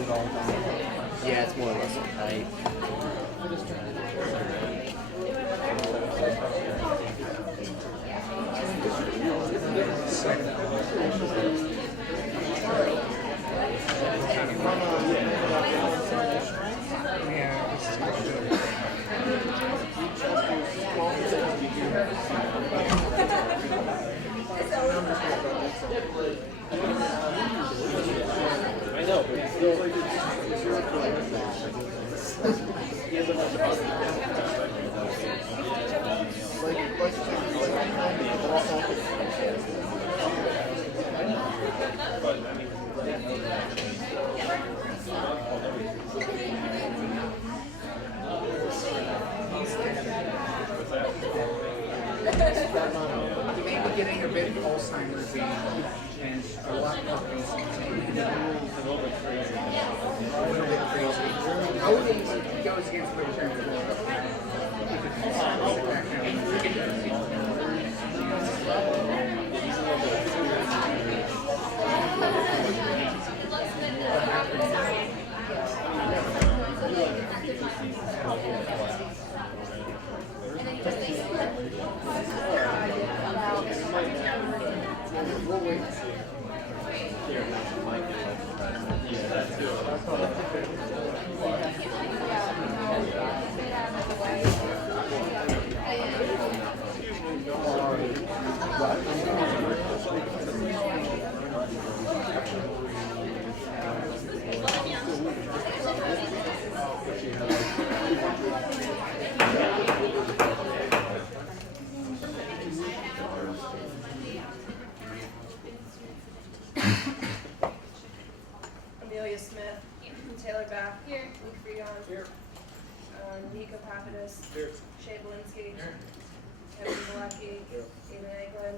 it all done? Yeah, it's more or less tight. I know, but it's still Maybe getting a bit Alzheimer's and a lot of puppies. a little bit crazy. A little bit crazy. Odin goes against my parents. Amelia Smith, Taylor Back, Luke Freedon, Nico Papadis, Shay Belinsky, Kevin Galecki, Aidan Eglin,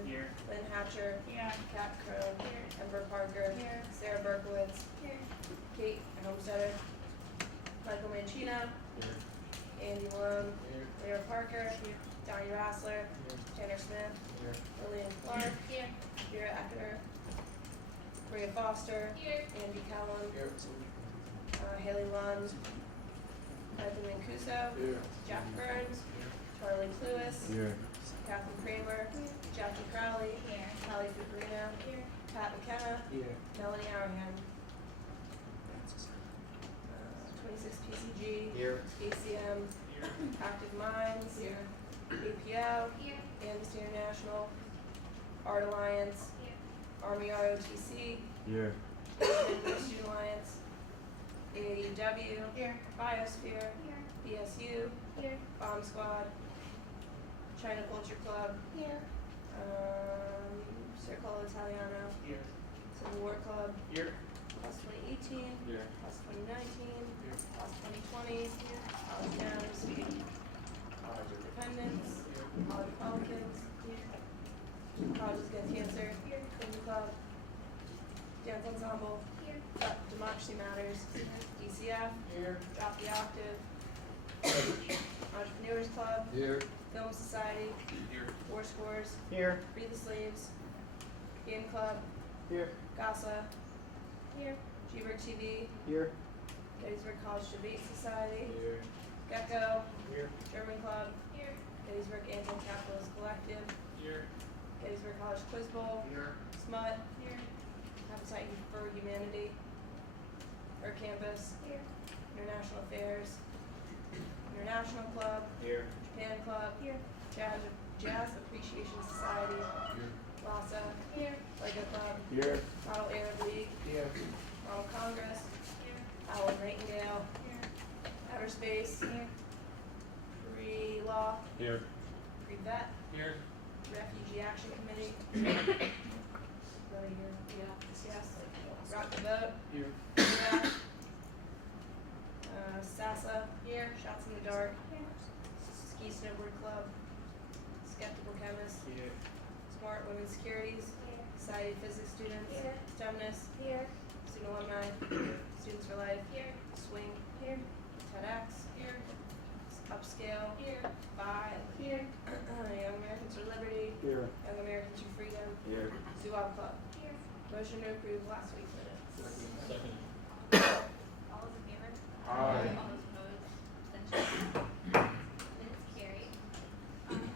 Lynn Hatcher, Kat Crow, Ember Parker, Sarah Berkowitz, Kate Homesteader, Michael Mancino, Andy Malone, Leora Parker, Donnie Rassler, Tanner Smith, Lillian Clark, Vera Ecker, Maria Foster, Andy Cowan, Haley Lund, Michael Mancuso, Jack Burns, Charlie Lewis, Catherine Kramer, Jackie Crowley, Holly Fubrino, Pat McKenna, Melanie Hourhan, 26 PCG, ACM, Active Minds, APO, Amnesty International, Art Alliance, Army ROTC, Student Alliance, AAUW, Biosphere, BSU, Bomb Squad, China Culture Club, Circolo Italiano, Civil War Club, Class 2018, Class 2019, Class 2020, College Towns, College Independence, College Pelicans, Colleges Against Cancer, Clinton Club, Dance Ensemble, Democracy Matters, DCF, Drop the Octave, Entrepreneurs Club, Film Society, Four Scores, Free the Slaves, Game Club, GASA, G-Bird TV, Gettysburg College Debate Society, Gecko, German Club, Gettysburg Anti-Capitalist Collective, Gettysburg College Quiz Bowl, SMUT, Appetite for Humanity, Our Campus, International Affairs, International Club, Japan Club, Jazz Appreciation Society, LASA, Lego Club, Model Arab League, Model Congress, Owl Nightingale, Outer Space, Pre-Law, Pre-Vet, Refugee Action Committee, yes, Rock the Boat, SASA, Shots in the Dark, Ski Snowboard Club, Skeptical Chemist, Smart Women's Securities, Society of Physics Students, STEMness, Student Alumni, Students for Life, Swing, TEDx, Upscale, Five, Young Americans for Liberty, Young Americans for Freedom, Zoo Club. Motion to approve last week's minutes. All those in favor? Aye. All those opposed? Abstentions? Minutes carried.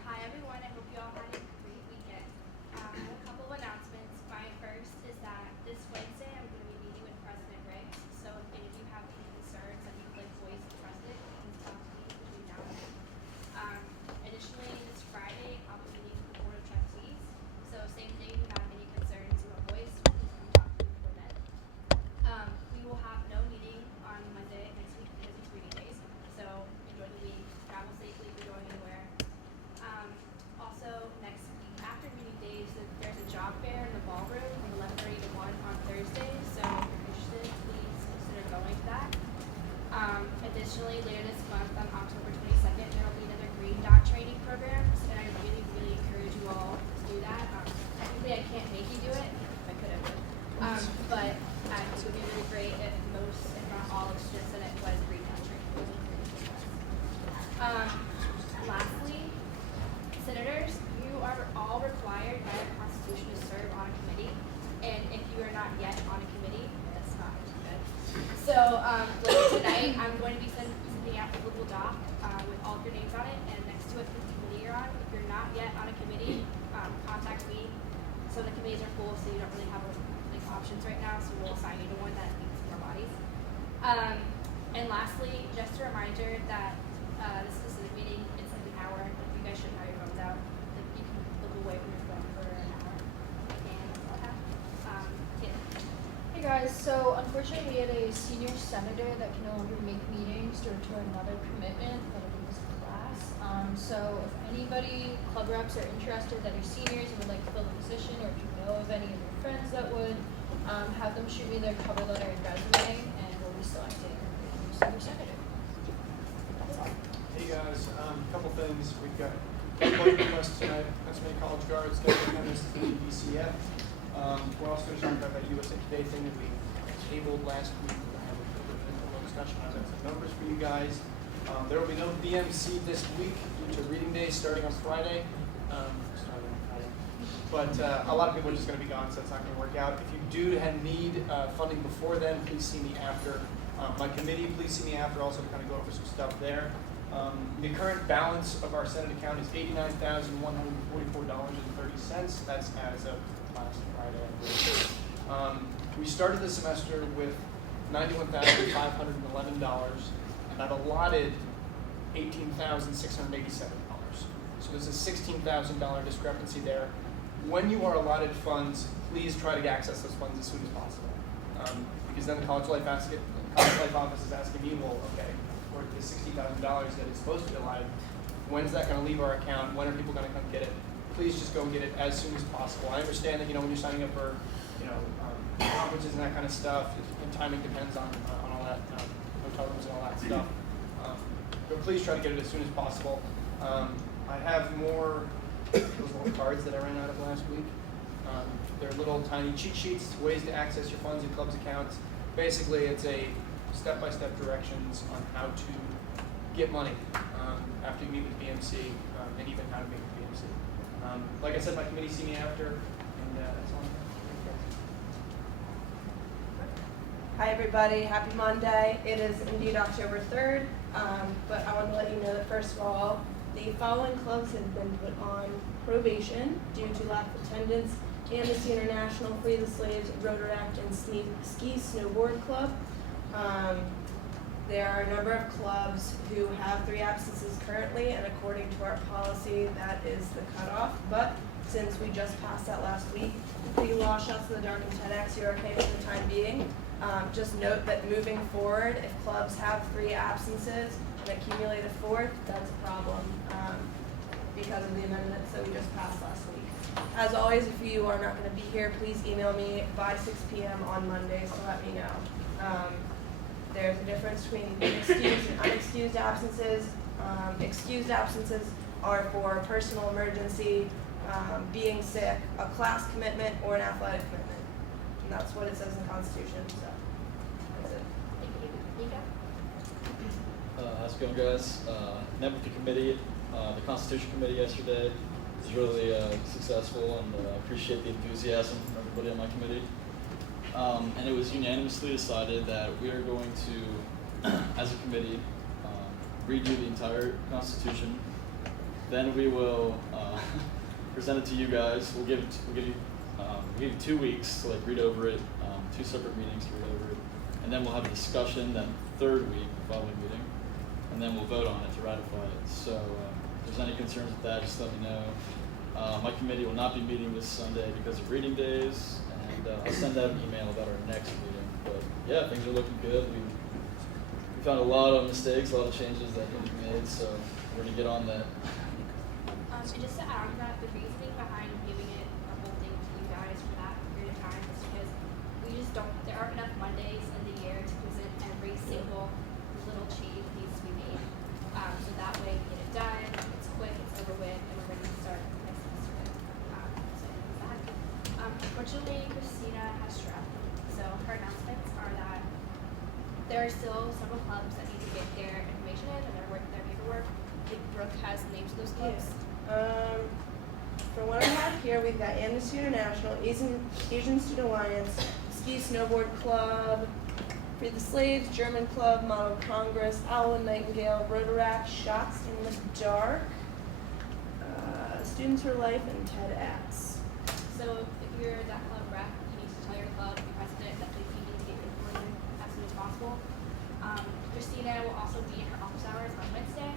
Hi everyone, I hope you all had a great weekend. I have a couple of announcements. My first is that this Wednesday I'm going to be meeting with President Riggs. So if any of you have any concerns that you'd like voiced to President, please talk to me between now and then. Additionally, this Friday I'll be meeting with the Board of Trustees. So same thing, if you have any concerns you want voiced, please come talk to me before then. We will have no meeting on Monday next week because it's reading days. So enjoy the week, travel safely if you're going anywhere. Also, next week after meeting days, there's a job fair in the ballroom from 11:30 to 1 on Thursday. So if you're interested, please consider going to that. Additionally, later this month on October 22nd, there will be another Green Dot training program, and I really, really encourage you all to do that. Technically, I can't make you do it. If I could, I would. But it would be really great if most, if not all, of students in it was Green Dot training. It was really cool. Lastly, senators, you are all required by the Constitution to serve on a committee, and if you are not yet on a committee, that's not too good. So later tonight, I'm going to be sending out a Google Doc with all of your names on it, and next to it, the committee you're on. If you're not yet on a committee, contact me. So the committees are full, so you don't really have options right now, so we'll assign you to one that needs more bodies. And lastly, just a reminder that this is a civic meeting. It's like an hour, but you guys shouldn't have your phones out. Like, you can look away from your phone for an hour. And that's all I have. Yeah. Hey guys, so unfortunately we had a senior senator that can no longer make meetings due to another commitment that I think was a class. So if anybody, club reps, are interested that are seniors and would like to fill the position, or if you know of any of your friends that would, have them shoot me their cover letter and resume, and we'll be selecting a new senior senator. Hey guys, couple things. We've got one request tonight. Pennsylvania College Guards, attendance to the DCF. We're also going to talk about that USA Today thing that we tabled last week. We're going to have a little discussion on that. Some numbers for you guys. There will be no BMC this week due to reading day starting on Friday. But a lot of people are just going to be gone, so it's not going to work out. If you do need funding before then, please see me after. My committee, please see me after also to kind of go over some stuff there. The current balance of our Senate account is $89,144.30. That's as of last Friday, I believe. We started the semester with $91,511, and I've allotted $18,687. So there's a $16,000 discrepancy there. When you are allotted funds, please try to access those funds as soon as possible. Because then the College Life office is asking me, well, okay, for the $60,000 that is supposed to be allotted, when's that going to leave our account? When are people going to come get it? Please just go get it as soon as possible. I understand that, when you're signing up for, conferences and that kind of stuff, and timing depends on all that, hotel rooms and all that stuff. But please try to get it as soon as possible. I have more those little cards that I ran out of last week. They're little tiny cheat sheets, ways to access your funds and clubs accounts. Basically, it's a step-by-step directions on how to get money after you meet with BMC, and even how to meet with BMC. Like I said, my committee see me after, and that's all I have. Hi everybody, happy Monday. It is indeed October 3rd, but I want to let you know that first of all, the following clubs have been put on probation due to lack of attendance: Amnesty International, Free the Slaves, Rotaract, and Ski Snowboard Club. There are a number of clubs who have 3 absences currently, and according to our policy, that is the cutoff. But since we just passed that last week, pre-law shots in the dark and 10X, you're okay for the time being. Just note that moving forward, if clubs have 3 absences and accumulate a 4th, that's a problem because of the amendments that we just passed last week. As always, if you are not going to be here, please email me by 6 p.m. on Mondays to let me know. There's a difference between excused and unexcused absences. Excused absences are for personal emergency, being sick, a class commitment, or an athletic commitment. And that's what it says in the Constitution. So that's it. Thank you. Nico? How's it going, guys? Met with the committee, the Constitution Committee yesterday. It was really successful, and I appreciate the enthusiasm from everybody on my committee. And it was unanimously decided that we are going to, as a committee, redo the entire Constitution. Then we will present it to you guys. We'll give you 2 weeks to like read over it, 2 separate meetings to read over it, and then we'll have a discussion. Then third week, the following meeting, and then we'll vote on it to ratify it. So if there's any concerns with that, just let me know. My committee will not be meeting this Sunday because of reading days, and I'll send out an email about our next meeting. But yeah, things are looking good. We found a lot of mistakes, a lot of changes that need to be made, so we're gonna get on that. And just to add on that, the reasoning behind giving it a whole thing to you guys for that period of time is because there aren't enough Mondays in the year to present every single little change that needs to be made. So that way we get it done, it's quick, it's over with, and we're ready to start next semester with. So that's that. Unfortunately, Christina has strep. So her announcements are that there are still several clubs that need to get their information in and their paperwork. I think Brooke has names of those clubs. For what I have here, we've got Amnesty International, Asian Student Alliance, Ski Snowboard Club, Free the Slaves, German Club, Model Congress, Owl and Nightingale, Rotaract, Shots in the Dark, Students for Life, and TEDx. So if you're that club rep, you need to tell your club, your president, that you need to get your employee as soon as possible. Christina will also be in her office hours on Wednesday,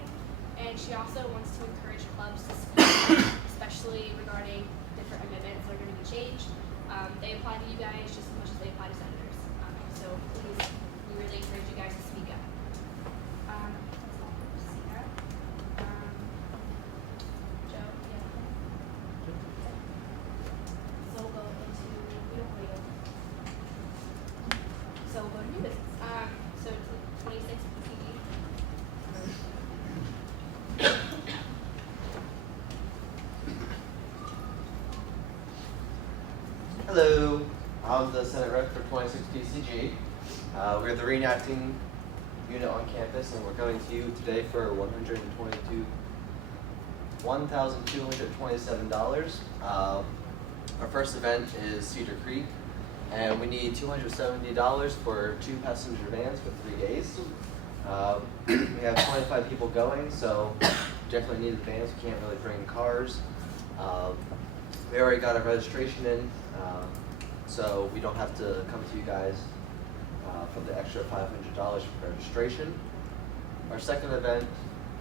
and she also wants to encourage clubs to speak, especially regarding different amendments that are going to be changed. They apply to you guys just as much as they apply to senators. So please, we really encourage you guys to speak up. That's all for Christina. Joe, yeah. So we'll go into, we don't really go. So we'll go to new business. So 26 PCD. Hello, I'm the Senate Rep for 26 DCG. We're the reenacting unit on campus, and we're coming to you today for $1,227. Our first event is Cedar Creek, and we need $270 for 2 passenger vans for 3 days. We have 25 people going, so definitely need the vans. We can't really bring cars. We already got our registration in, so we don't have to come to you guys for the extra $500 for registration. Our second event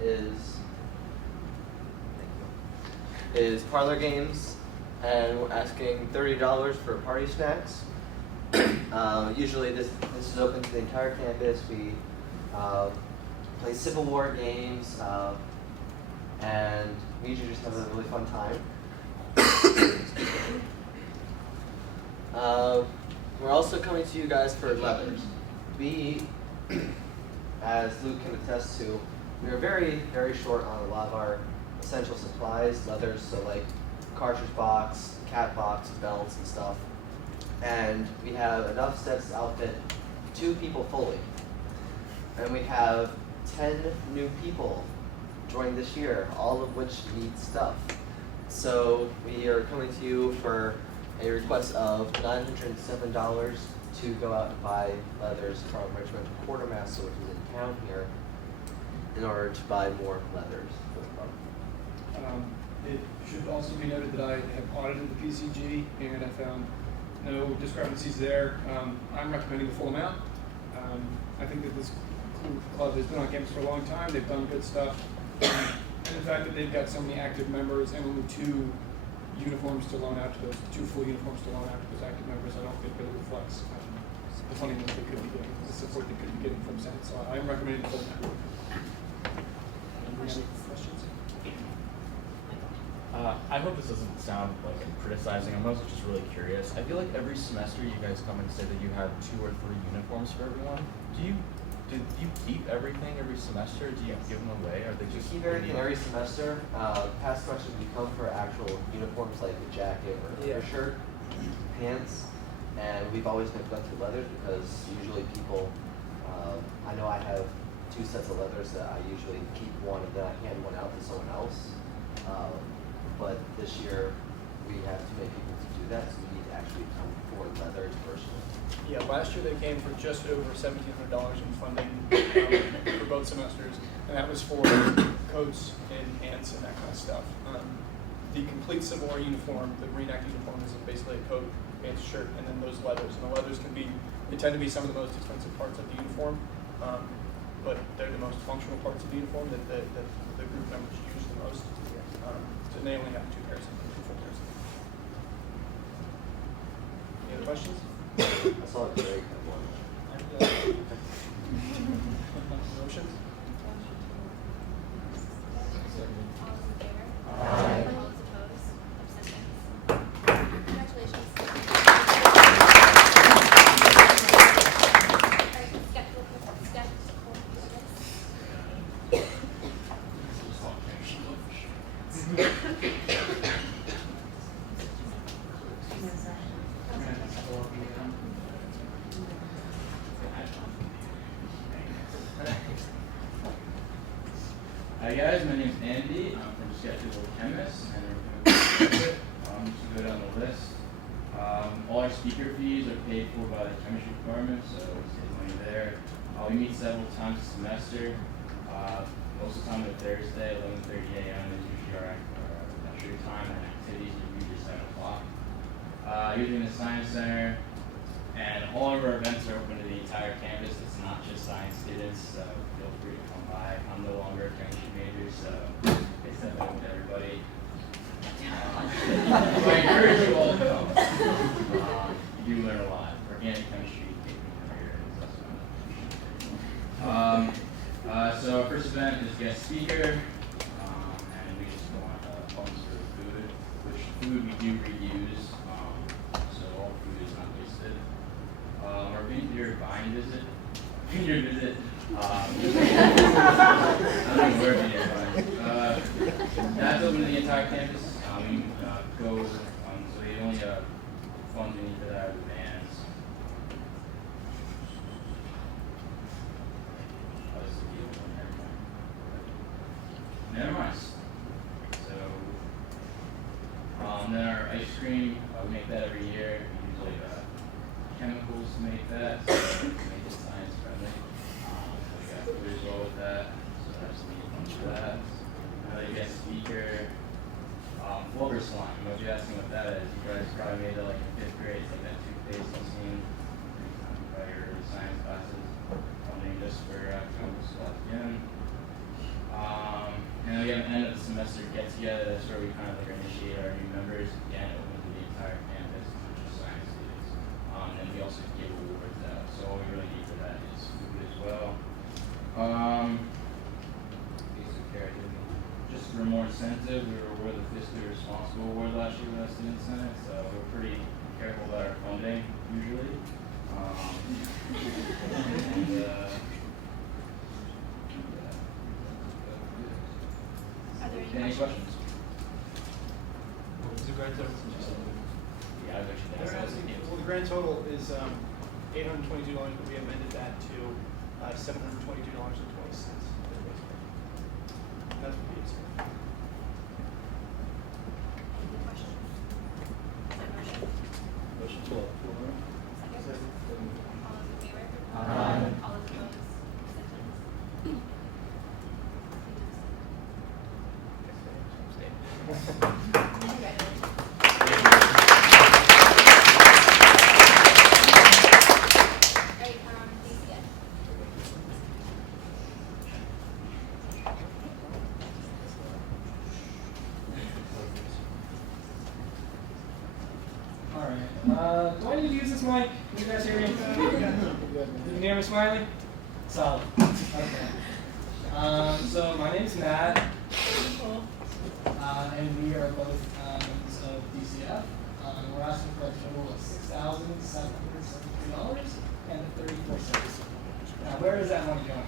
is parlor games, and we're asking $30 for party snacks. Usually this is open to the entire campus. We play Civil War games, and we usually just have a really fun time. We're also coming to you guys for leathers. We, as Luke can attest to, we are very, very short on a lot of our essential supplies, leathers, so like cartridge box, cat box, belts and stuff. And we have enough sets to outfit 2 people fully. And we have 10 new people join this year, all of which need stuff. So we are coming to you for a request of $907 to go out and buy leathers from Richmond Quartermaster, which is in town here, in order to buy more leathers for the club. It should also be noted that I have audited the PCG and I found no discrepancies there. I'm recommending the full amount. I think that this club has been on campus for a long time. They've done good stuff. And the fact that they've got so many active members and only 2 uniforms to loan out to those, 2 full uniforms to loan out to those active members, I don't think really reflects the funding that they could be getting, the support they could be getting from Senate. So I'm recommending the full amount. Any questions? I hope this doesn't sound like I'm criticizing. I'm mostly just really curious. I feel like every semester you guys come and say that you have 2 or 3 uniforms for everyone. Do you keep everything every semester? Do you give them away? Or are they We just keep everything every semester. Past semesters we come for actual uniforms like a jacket or a shirt, pants, and we've always neglected leathers because usually people, I know I have 2 sets of leathers that I usually keep one and then I hand one out to someone else. But this year we have too many people to do that, so we need to actually come for leathers personally. Yeah, last year they came for just over $1,700 in funding for both semesters, and that was for coats and pants and that kind of stuff. The complete Civil War uniform, the Green Act uniform, is basically a coat, pants, shirt, and then those leathers. And the leathers they tend to be some of the most expensive parts of the uniform, but they're the most functional parts of the uniform that the group members use the most. So they only have two full pairs. Any other questions? I saw Greg had one. Motions? All those in favor? Aye. All those opposed? Abstentions? Congratulations. Alright, skeptical Hi guys, my name's Andy. I'm from Skeptical Chemist, and we're going to go down the list. All our speaker fees are paid for by the chemistry department, so we save money there. We meet several times a semester. Most of the time on Thursday, 11:30 a.m. is usually our lecture time, and activities are usually 7 o'clock. Usually in the Science Center, and all of our events are open to the entire campus. It's not just science students, so feel free to come by. I'm no longer a chemistry major, so it's definitely with everybody. So I encourage you all to come. You do learn a lot. Organic chemistry, taking career is also fun. So our first event is guest speaker, and we just want funds for food, which food we do reuse, so all food is not wasted. Our vineyard buying visit, I don't know where vineyard buying. That's open to the entire campus. We go, so the only funds we need for that are the vans. Never mind. So, then our ice cream, we make that every year. We use like chemicals to make that, so to make it science friendly. So we got food as well with that, so that's the main one for that. Another guest speaker, Flubber slime. You might be asking what that is. You guys probably made it like in 5th grade. It's like that toothpaste you've seen by your early science classes. Funding just for chemical stuff again. And we have an end of the semester get together. That's where we kind of like initiate our new members. Again, open to the entire campus, not just science students. And we also give awards out. So all we really need for that is food as well. Basic care, just for more incentive, we were awarded the Fiscally Responsible Award last year with our Student Senate, so we're pretty careful about our funding usually. Are there Any questions? What was the grand total? Yeah, I'll let you guys know. Well, the grand total is $822, but we amended that to $722.20. That's what it is. Any questions? Is there a motion? Motion to approve. Second? All those in favor? Aye. All those opposed? Abstentions? Congratulations. Alright, DCF. Alright, do I need to use this mic? Can you guys hear me? You can hear me, Smiley? Solid. Okay. So my name's Matt, and we are both members of DCF. We're asking for a total of $6,773 and 34 cents. Now, where is that money going?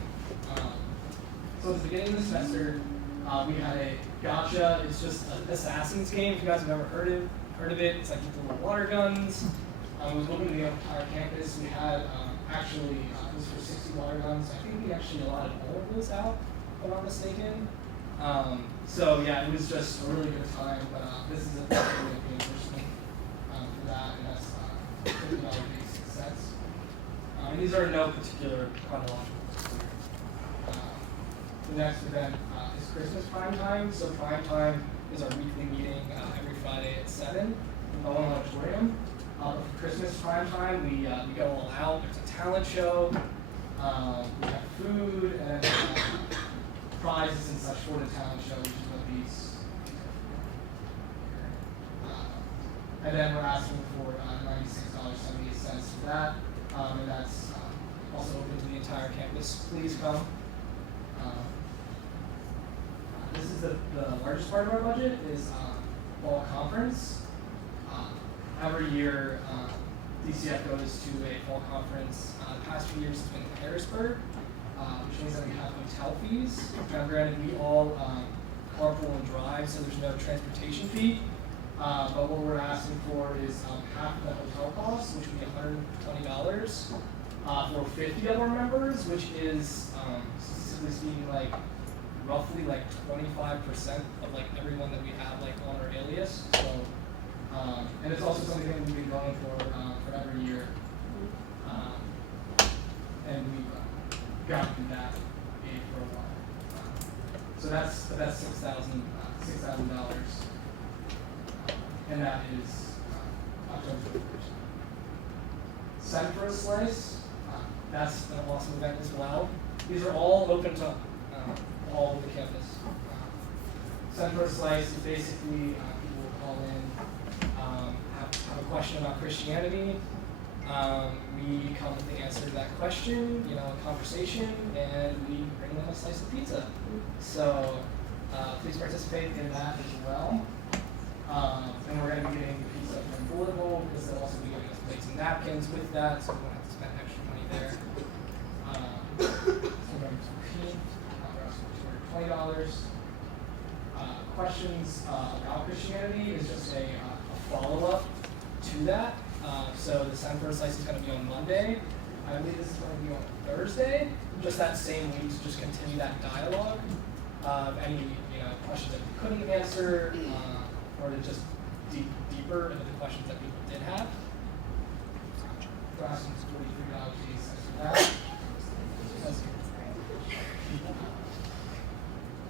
So at the beginning of the semester, we had a gotcha. It's just an Assassin's game. If you guys have never heard of it, it's like with the little water guns. It was open to the entire campus. We had actually, it was for 60 water guns. I think we actually allotted all of those out, if I'm not mistaken. So yeah, it was just a really good time. But this is a really reimbursement for that, and that's $50 basic sets. And these are in no particular chronological order. The next event is Christmas prime time. So prime time is our weekly meeting every Friday at 7 in the Bowen Auditorium. For Christmas prime time, we go all out. There's a talent show. We have food and prizes and such for the talent show, which is what these are. And then we're asking for $96.78 for that, and that's also open to the entire campus. Please come. This is the largest part of our budget is fall conference. Every year, DCF goes to a fall conference. The past few years it's been in Harrisburg, which means that we have hotel fees. Now granted, we all carpool and drive, so there's no transportation fee. But what we're asking for is half of the hotel costs, which would be $120 for 50 of our members, which is, statistically speaking, like roughly like 25% of like everyone that we have like on our alias. So, and it's also something that we've been going for every year, and we've gotten that paid for a while. So that's $6,000, and that is October 1st. Send for a Slice, that's an awesome event as well. These are all open to all of the campus. Send for a Slice is basically people will call in, have a question about Christianity. We come with the answer to that question, you know, a conversation, and we bring them a slice of pizza. So please participate in that as well. And we're going to be getting the pizza from Bullet Hole because they'll also be giving us plates and napkins with that, so we won't have to spend extra money there. November 15th, we're asking for $220. Questions about Christianity is just a follow-up to that. So the Send for a Slice is going to be on Monday. I believe this is going to be on Thursday. Just that same week to just continue that dialogue. Any questions that we couldn't answer, or to just deeper into the questions that people did have. We're asking for $43 for that.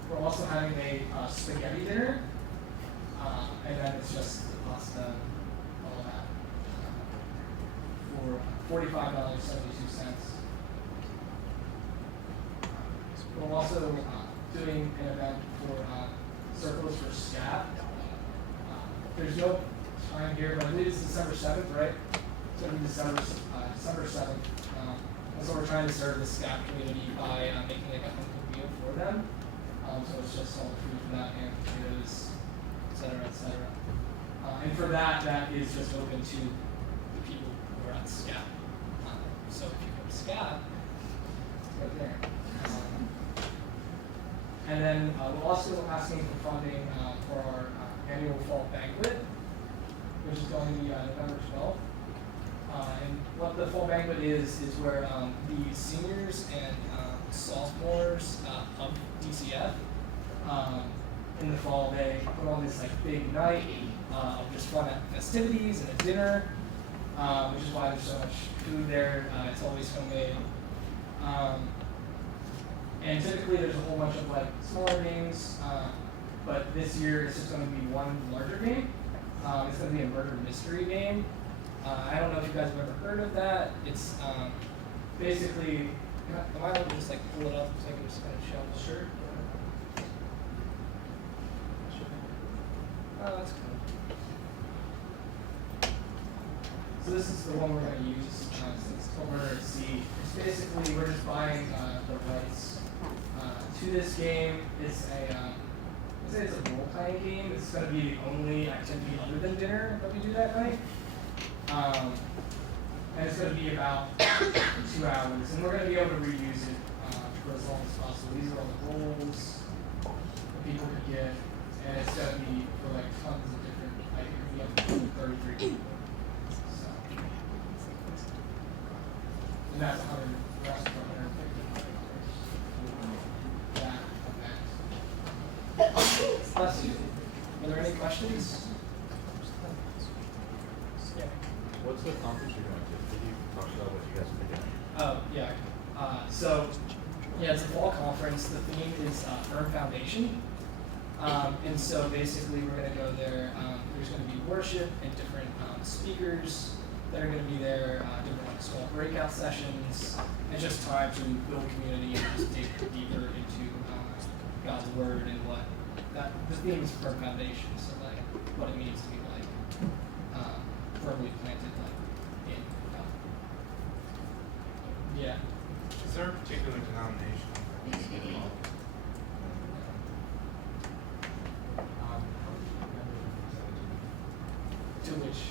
We're also having a spaghetti dinner, and then it's just pasta, all that, for $45.72. We're also doing an event for Circles for SCAP. There's no time here, but I believe it's December 7th, right? It's going to be December 7th. And so we're trying to serve the SCAP community by making like a home cooked meal for them. So it's just all the food from that, and potatoes, et cetera, et cetera. And for that is just open to the people who are at SCAP. So if you go to SCAP, it's right there. And then we're also asking for funding for our annual fall banquet, which is going to be November 12th. And what the fall banquet is where the seniors and sophomores of DCF in the fall, they put on this like big night of just fun festivities and a dinner, which is why there's so much food there. It's always homemade. And typically there's a whole bunch of like smaller games, but this year it's just going to be one larger game. It's going to be a murder mystery game. I don't know if you guys have ever heard of that. It's basically, am I able to just like pull it up so I can just kind of show the shirt? Oh, that's cool. So this is the one we're going to use. It's called Murder at Sea. It's basically, we're just buying the rights to this game. It's I'd say it's a role-playing game. It's going to be the only activity other than dinner that we do that night. And it's going to be about 2 hours, and we're going to be able to reuse it for as long as possible. These are all the roles that people could get, and it's going to be for like tons of different, like we have 33 people. So, and that's 100, we're asking for $150 for that event. Bless you. Are there any questions? Yeah. What's the conference you're going to? Did you talk about what you guys are doing? So, yeah, it's a fall conference. The theme is Firm Foundation. And so basically we're going to go there. There's going to be worship and different speakers that are going to be there, different small breakout sessions, and just time to build community and just dig deeper into God's Word and what that the theme is Firm Foundation. So like what it means to be like firmly planted like in God. Yeah. Is there a particular denomination? To which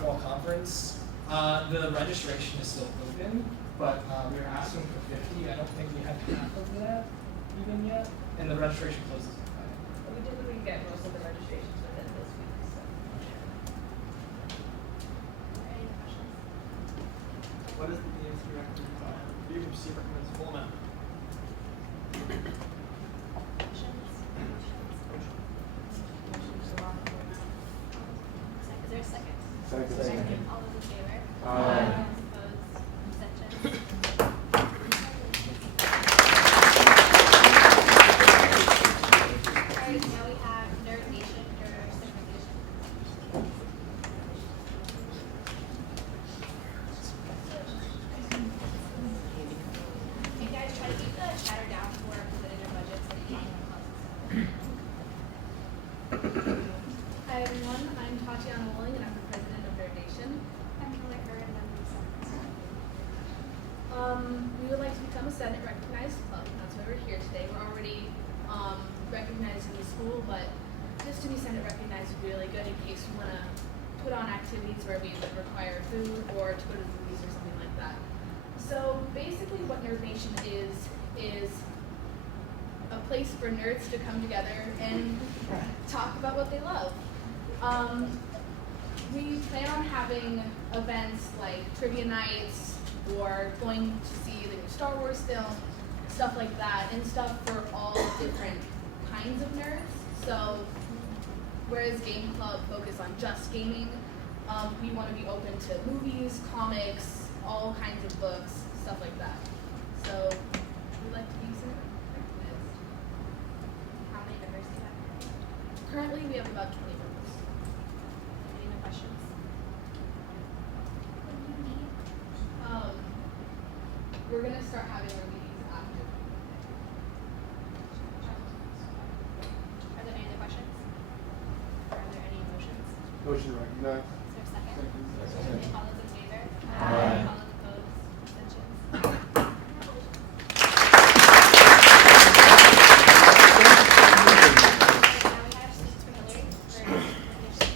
fall conference. The registration is still open, but we were asking for 50. I don't think we have half of that even yet, and the registration closes on Friday. We typically get most of the registrations within this week, so. Any questions? What is the DMC recommend? BMC recommends full amount. Questions? Is there a second? Second. All those in favor? Aye. Opposed? Abstentions? Alright, now we have nerd nation or segregation. Hey guys, try to keep the chatter down for within your budgets and Hi everyone, I'm Tatiana Willing and I'm the president of Nerd Nation. I'm Kelly Hurd and I'm the secretary. We would like to become a Senate recognized club. That's why we're here today. We're already recognized in the school, but just to be Senate recognized would be really good in case we want to put on activities where we would require food or to go to the movies or something like that. So basically what Nerd Nation is a place for nerds to come together and talk about what they love. We plan on having events like trivia nights or going to see the new Star Wars film, stuff like that, and stuff for all different kinds of nerds. So whereas Game Club focus on just gaming, we want to be open to movies, comics, all kinds of books, stuff like that. So we'd like to be recognized. How many members do you have? Currently we have about 20 members. Any other questions? What do you need? We're gonna start having our meetings after. Are there any other questions? Or are there any motions? Motion recognized. Is there a second? Second. All those in favor? Aye. All those opposed? Abstentions? Now we have Students for Hillary for recognition.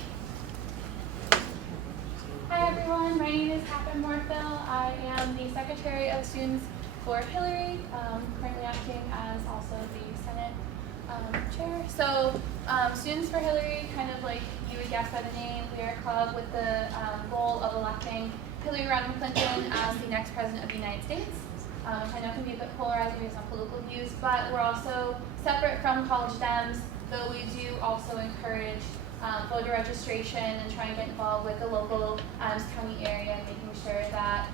Hi everyone, my name is Catherine Mortville. I am the Secretary of Students for Hillary, currently acting as also the Senate Chair. So Students for Hillary, kind of like you would guess by the name, we are a club with the goal of electing Hillary Rodham Clinton as the next President of the United States. Which I know can be a bit polarizing based on political views, but we're also separate from college Dems, though we do also encourage voter registration and try and get involved with the local Adams County area, making sure that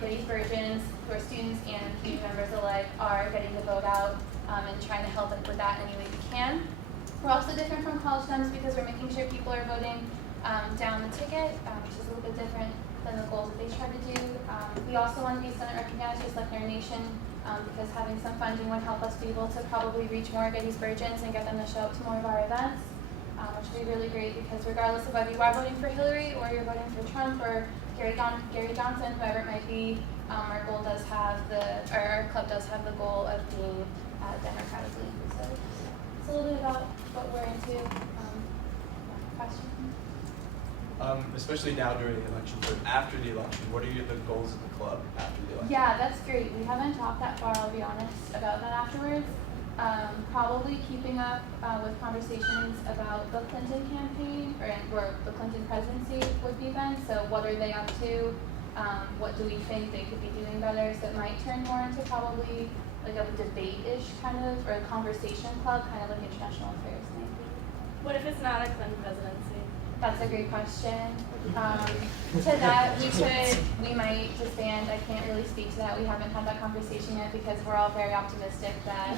Gettysburgians who are students and community members alike are getting the vote out and trying to help with that any way we can. We're also different from college Dems because we're making sure people are voting down the ticket, which is a little bit different than the goals that they try to do. We also want to be Senate recognized just like Nerd Nation because having some funding would help us be able to probably reach more Gettysburgians and get them to show up to more of our events, which would be really great because regardless of whether you are voting for Hillary or you're voting for Trump or Gary Johnson, whoever it might be, our goal does have our club does have the goal of being democratically inclusive. It's a little bit about what we're into. Question? Especially now during the election, but after the election, what are the goals of the club after the election? Yeah, that's great. We haven't talked that far, I'll be honest, about that afterwards. Probably keeping up with conversations about the Clinton campaign or the Clinton presidency would be then. So what are they up to? What do we think they could be doing better? So it might turn more into probably like a debate-ish kind of, or a conversation club, kind of like international affairs maybe. What if it's not a Clinton presidency? That's a great question. To that, we might disband. I can't really speak to that. We haven't had that conversation yet because we're all very optimistic that.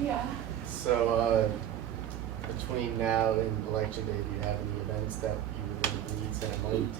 Yeah. So, between now and election day, do you have any events that you would need some money to do?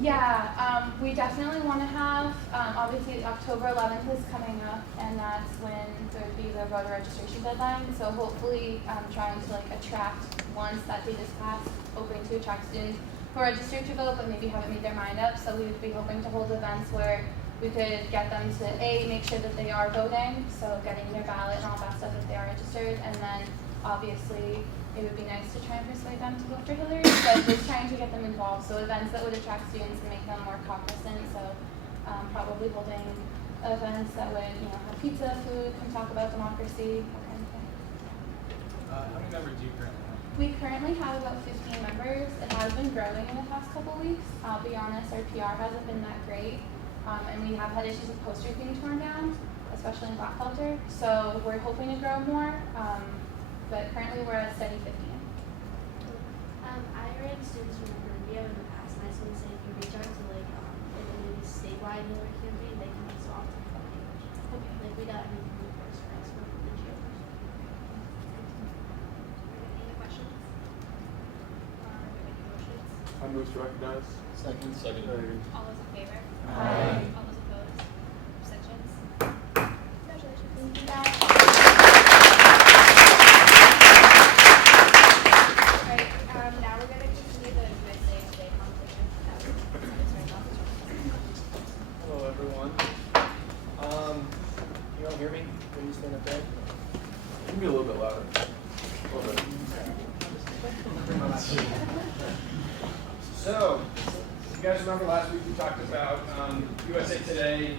Yeah, we definitely want to have, obviously October 11th is coming up, and that's when there would be the voter registration deadline. So hopefully, trying to like attract, once that date is passed, hoping to attract students who are registered to vote but maybe haven't made their mind up. So we would be hoping to hold events where we could get them to make sure that they are voting, so getting their ballot and all that stuff if they are registered, and then obviously it would be nice to try and persuade them to vote for Hillary, but just trying to get them involved. So events that would attract students and make them more cognizant. So probably holding events that would, have pizza, food, come talk about democracy, that kind of thing. How many members do you currently have? We currently have about 15 members. It has been growing in the past couple weeks. I'll be honest, our PR hasn't been that great. And we have had issues with posters being torn down, especially in Blackfelter. So we're hoping to grow more. But currently we're at steady 15. I ran students from Columbia in the past, and I just want to say if you reach out to like maybe statewide Hillary campaign, they can also often help you. Okay. Like we got everything from the first friends from the GOs. Any questions? Any motions? I move to recognize. Second. All those in favor? Aye. All those opposed? Abstentions? Congratulations. Thank you guys. Alright, now we're gonna continue the USA Today competition. Hello, everyone. You all hear me when you stand up there? You can be a little bit louder. A little bit. So, you guys remember last week we talked about USA Today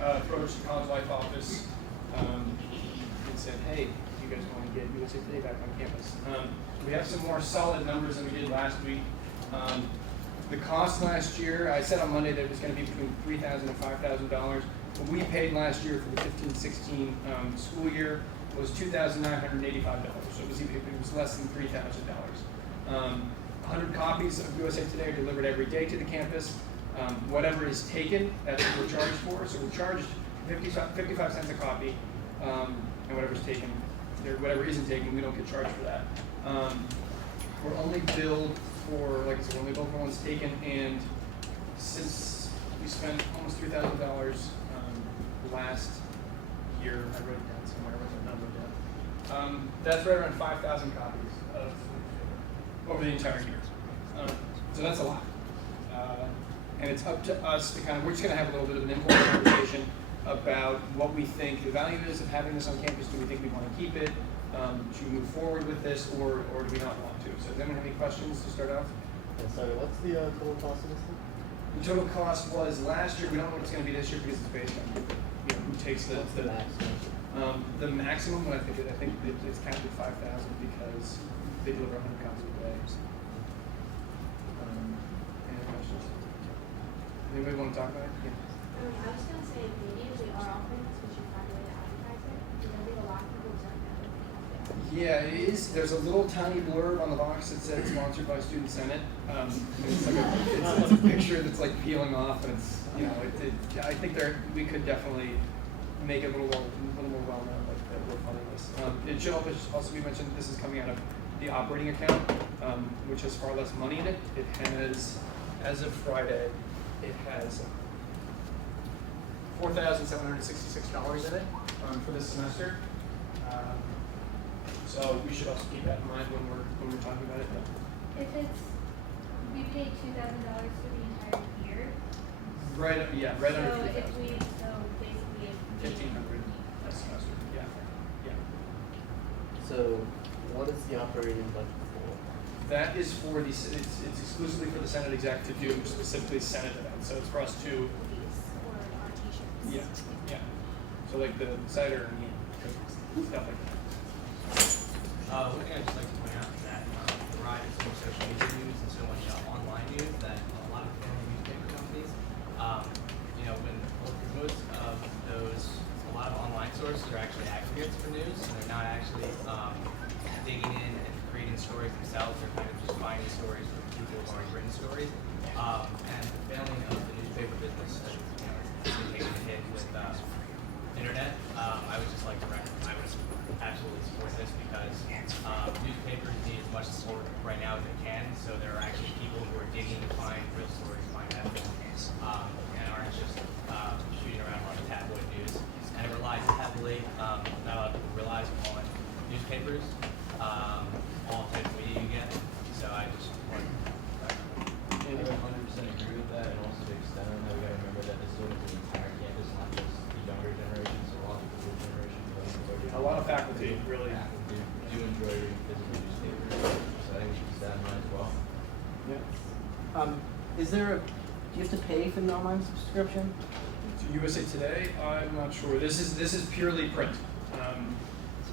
approached the College Life office and said, hey, you guys want to get USA Today back on campus? We have some more solid numbers than we did last week. The cost last year, I said on Monday that it was going to be between $3,000 and $5,000. What we paid last year for the 15-16 school year was $2,985. So it was less than $3,000. 100 copies of USA Today are delivered every day to the campus. Whatever is taken, that's what we're charged for. So we're charged 55 cents a copy, and whatever's taken, whatever isn't taken, we don't get charged for that. We're only billed for, like I said, we're only billed for one's taken, and since we spent almost $3,000 last year, I wrote it down somewhere, where's the number down? That's right around 5,000 copies of over the entire year. So that's a lot. And it's up to us to we're just going to have a little bit of an informal conversation about what we think the value is of having this on campus. Do we think we want to keep it? Should we move forward with this, or do we not want to? So does anyone have any questions to start off? Sorry, what's the total cost of this thing? The total cost was last year. We don't know what it's going to be this year because it's based on who takes the maximum? The maximum. I think it's capped at 5,000 because they deliver 100 copies a day. Any questions? Anybody want to talk about it? Yeah. I was gonna say maybe if we are offering this, we should find a way to advertise it. Because I think a lot of people don't know. Yeah, it is. There's a little tiny blurb on the box that says sponsored by Student Senate. It's like it's a picture that's like peeling off, and it's I think we could definitely make it a little more well known, like that we're funding this. It should also be mentioned that this is coming out of the operating account, which has far less money in it. It has, as of Friday, it has $4,766 in it for this semester. So we should also keep that in mind when we're talking about it. If we paid $2,000 for the entire year. Right under 3,000. So basically if 1,500 a semester. Yeah. So, what is the operating budget for? That is for it's exclusively for the Senate exec to do specifically Senate events. So it's for us to or our t-shirts. yeah. So like the cider and stuff like that. One thing I'd just like to point out is that the rise of so much social media news and so much online news that a lot of family newspaper companies, when most of those, a lot of online sources are actually aggregates for news, and they're not actually news stories. And the failing of the newspaper business has been taking a hit with internet. I would just like to I would absolutely support this because newspapers need as much support right now as they can. So there are actually people who are digging to find real stories, find evidence, and aren't just shooting around on tabloid news. And it relies heavily, not a lot of people realize, on newspapers, all types of media you get. So I just want I would 100% agree with that, and also to extend on that, we gotta remember that this is open to the entire campus, not just the younger generation, so a lot of the older generation A lot of faculty really. do enjoy reading physical newspapers, so I think we should keep that in mind as well. Is there do you have to pay for the online subscription? To USA Today, I'm not sure. This is purely print.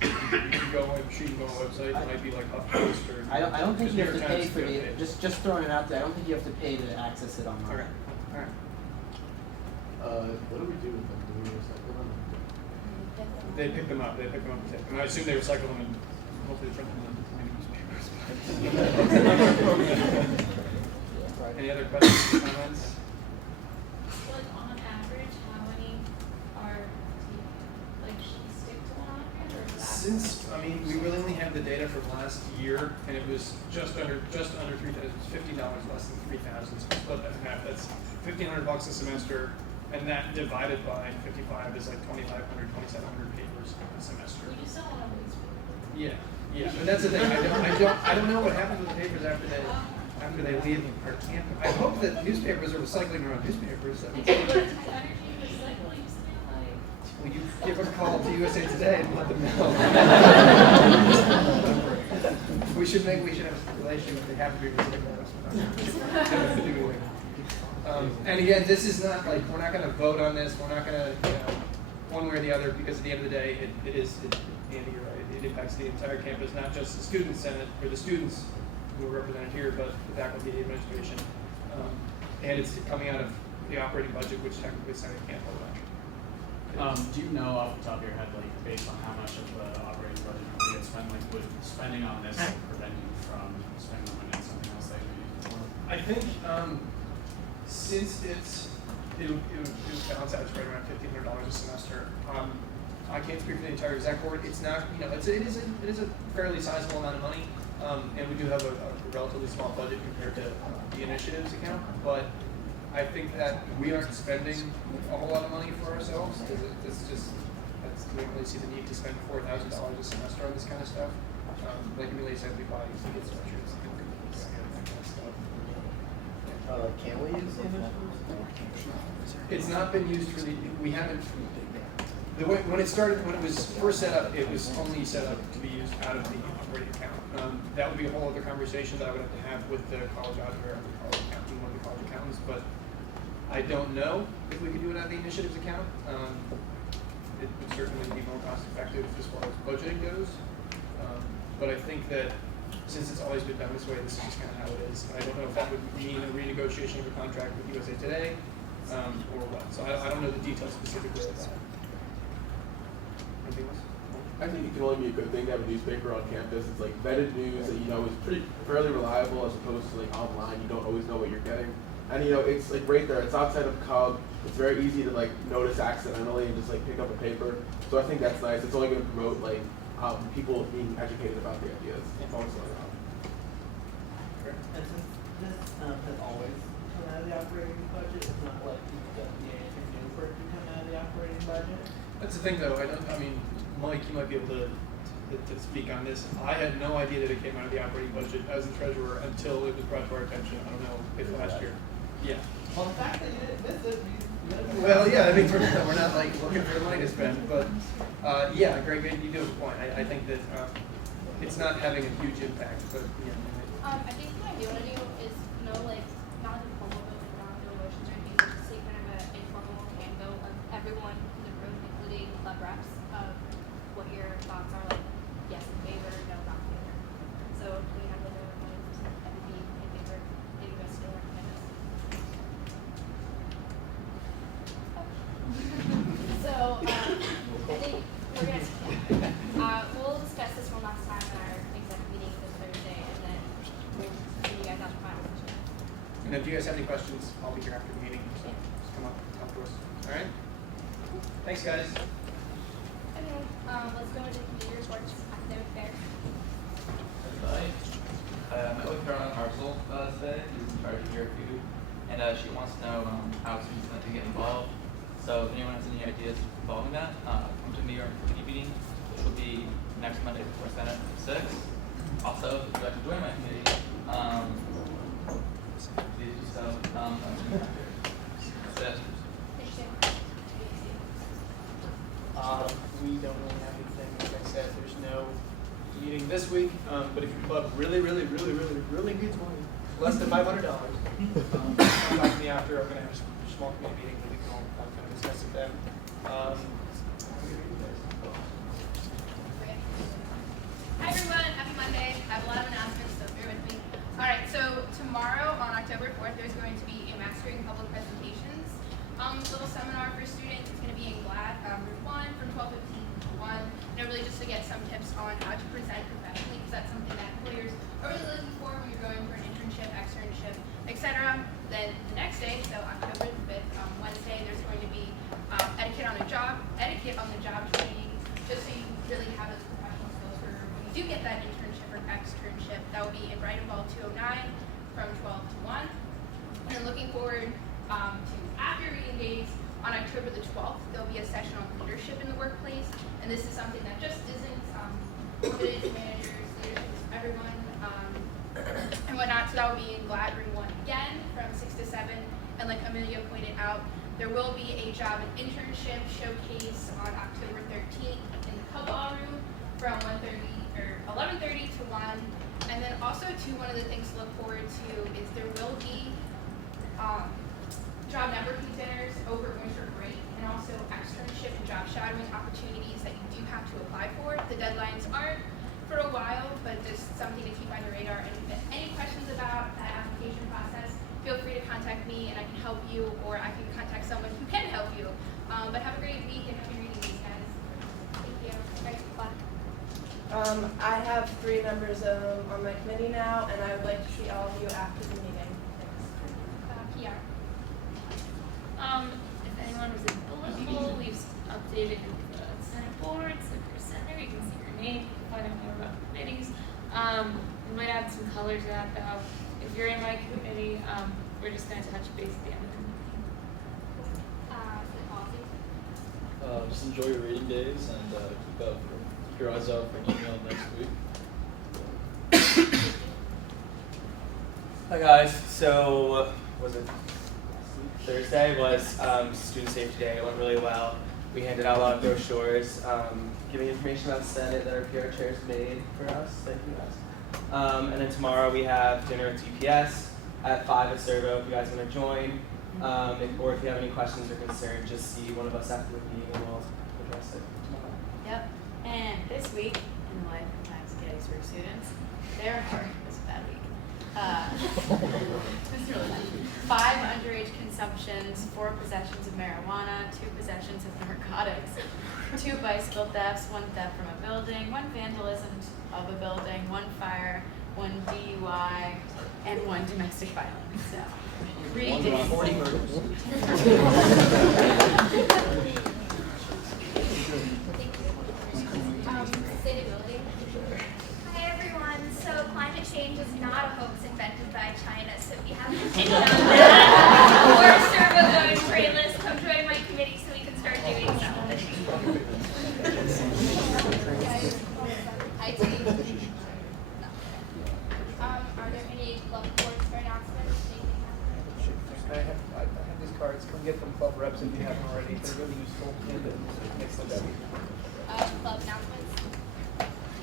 You can go on, you can go on a website. It might be like HuffPost or. I don't think you have to pay for the. the, just throwing it out there, I don't think you have to pay to access it online. Okay. All right. What do we do with them? Do we recycle them? They pick them up. And take them. I assume they recycle them and hopefully print them in newspapers. Any other questions, comments? Like on average, how many are stick to 100 or is that? Since we really only have the data from last year, and it was just under 3,000. It was $50 less than 3,000. So split that in half. That's $1,500 a semester, and that divided by 55 is like 2,500, 2,700 papers a semester. We just don't want to lose people. Yeah. But that's the thing. I don't know what happens with the papers after they leave our campus. I hope that newspapers are recycling their own newspapers. That would be great. Will you give a call to USA Today and let them know? we should have a stipulation that they have to be recycled. And again, this is not like we're not going to vote on this. We're not going to one way or the other because at the end of the day, Andy, you're right. It impacts the entire campus, not just the student senate or the students who are represented here, but the faculty, administration, and it's coming out of the operating budget, which technically Senate can't hold on. Do you know off the top of your head, like based on how much of the operating budget you get spent, like would spending on this prevent you from spending money on something else that you use more? I think since it'll balance out to right around $1,500 a semester. I can't speak for the entire exec board. It's not, it is a fairly sizable amount of money, and we do have a relatively small budget compared to the initiatives account. But I think that we aren't spending a whole lot of money for ourselves because we don't really see the need to spend $4,000 a semester on this kind of stuff. Like Amelia said, we buy tickets, sweatshirts, that kind of stuff. Can we use the initiatives? It's not been used for we haven't. When it was first set up, it was only set up to be used out of the operating account. That would be a whole other conversation that I would have to have with the college auditor and the college accountant, one of the college accountants. But I don't know if we could do it out of the initiatives account. It would certainly be more cost effective as far as budgeting goes. But I think that since it's always been done this way, this is just kind of how it is. I don't know if that would mean a renegotiation of a contract with USA Today or what. So I don't know the details specifically of that. Anything else? I think it can only be a good thing to have a newspaper on campus. It's like vetted news that is fairly reliable as opposed to like online. You don't always know what you're getting. And it's like right there. It's outside of Cub. It's very easy to like notice accidentally and just like pick up a paper. So I think that's nice. It's only going to promote like people being educated about the ideas. It's always going on. And since this has always come out of the operating budget, it's not like you don't need anything new for it to come out of the operating budget. That's the thing, though. Mike, you might be able to speak on this. I had no idea that it came out of the operating budget as the treasurer until it was brought to our attention. I don't know if last year. Yeah. Well, the fact that you didn't miss it, Well, yeah. We're not like looking for the money to spend, but yeah, Greg, you do have a point. I think that it's not having a huge impact, but yeah. I think what I do want to do is not like a formal vote, like not no motions or anything, but just like kind of an informal handle of everyone in the room, including club reps, of what your thoughts are, like yes in favor, no not in favor. So we have like everyone who's that would be in favor, maybe us still recommend us. So I think we're gonna we'll discuss this one last time in our exec meeting this Thursday, and then we'll see you guys out the final session. And if you guys have any questions, I'll be here after the meeting, so just come up, talk to us. All right? Thanks, guys. Okay, let's go into community reports, academic fairs. Everybody. I met with Caroline Hartzell today, who's in charge of your food, and she wants to know how students like to get involved. So if anyone has any ideas involving that, come to me or committee meeting, which will be next Monday before Senate at 6. Also, if you'd like to join my committee, please do so. That's it. We don't really have anything, like I said, there's no meeting this week, but if your club really needs money, less than $500, come talk to me after. I'm gonna have a small committee meeting, we can all kind of discuss it then. Hi everyone, happy Monday. I have a lot of announcements, so bear with me. Alright, so tomorrow on October 4th, there's going to be a Mastering Public Presentations little seminar for students. It's going to be in GLAD, Route 1 from 12:15 to 1. And really just to get some tips on how to present professionally, because that's something that employers are really looking for when you're going for an internship, externship, etc. Then the next day, so October 5th, Wednesday, there's going to be etiquette on the job training, just so you really have those professional skills for when you do get that internship or externship. That will be in Brighton Ball 209 from 12 to 1. And then looking forward to after reading days on October the 12th, there'll be a session on leadership in the workplace. And this is something that just isn't limited to managers, leadership is everyone, and whatnot. So that will be in GLAD Room 1 again from 6 to 7. And like Amelia pointed out, there will be a job and internship showcase on October 13th in the Cuball Room from 11:30 to 1. And then also too, one of the things to look forward to is there will be job networking dinners over winter break, and also externship and job shadowing opportunities that you do have to apply for. The deadlines aren't for a while, but just something to keep on your radar. And if you have any questions about that application process, feel free to contact me and I can help you, or I can contact someone who can help you. But have a great week and happy reading these guys. Thank you. All right, bye. I have 3 members on my committee now, and I would like to see all of you after the meeting. PR. If anyone was available, we've updated the Senate boards, the first center, you can see your name, find out more about committees. We might add some color to that though. If you're in my committee, we're just gonna touch base at the end of the meeting. Just enjoy your reading days and keep your eyes out for an email next week. Hi guys, so was it Thursday was Student Safety Day. It went really well. We handed out a lot of brochures, giving information about Senate that our PR chairs made for us. Thank you guys. And then tomorrow we have dinner at TPS at 5 at Servo if you guys want to join. Or if you have any questions or concerns, just see one of us after the meeting and we'll address it tomorrow. Yep. And this week in the life and times of Gettysburg students, there are, it was a bad week. It was really bad. 5 underage consumptions, 4 possessions of marijuana, 2 possessions of narcotics, 2 bicycle thefts, 1 theft from a building, 1 vandalism of a building, 1 fire, 1 DUI, and 1 domestic violence. So, read days. 40 murders. Sustainability. Hi everyone. So climate change is not a hoax invented by China. So if you have an opinion on that or a servo going brainless, come join my committee so we can start doing something. Are there any club reports or announcements? I have these cards. Come get them, club reps, if you haven't already. They're really useful. And makes them better. Club announcements.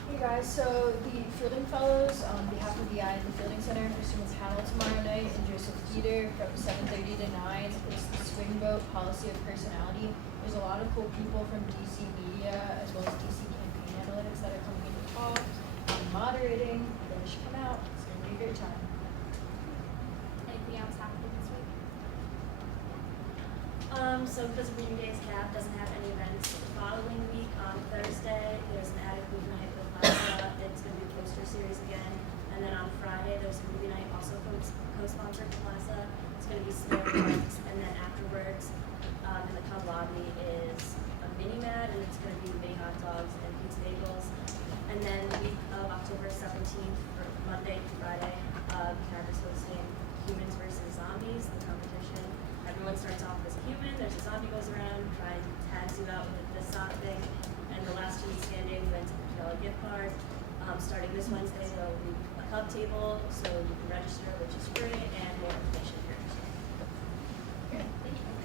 Hey guys, so the Fielding Fellows, on behalf of the I at the Fielding Center for Students Hannell tomorrow night and Joseph Theater from 7:30 to 9. It's the Swing Vote Policy of Personality. There's a lot of cool people from DC Media as well as DC Campaign Analytics that are coming in to talk. I'm moderating. You guys should come out. It's going to be a great time. Anything else happening this week? So because Reading Days CAP doesn't have any events the following week on Thursday, there's an attic movie night with Plaza. It's going to be a poster series again, And then on Friday, there's a movie night also co-sponsored with Plaza. It's going to be Snail Parks, and then afterwards, in the club lobby is a mini mad, and it's going to be mini hot dogs and pizza bagels. And then the week of October 17th, for Monday to Friday, CAB is hosting Humans versus Zombies, the competition. Everyone starts off as a human, there's a zombie goes around, try and tags you out with this sock thing, and the last human standing wins a $50 gift card. Starting this Wednesday, there will be a hub table, so you can register, which is free, and more information here. Thank you.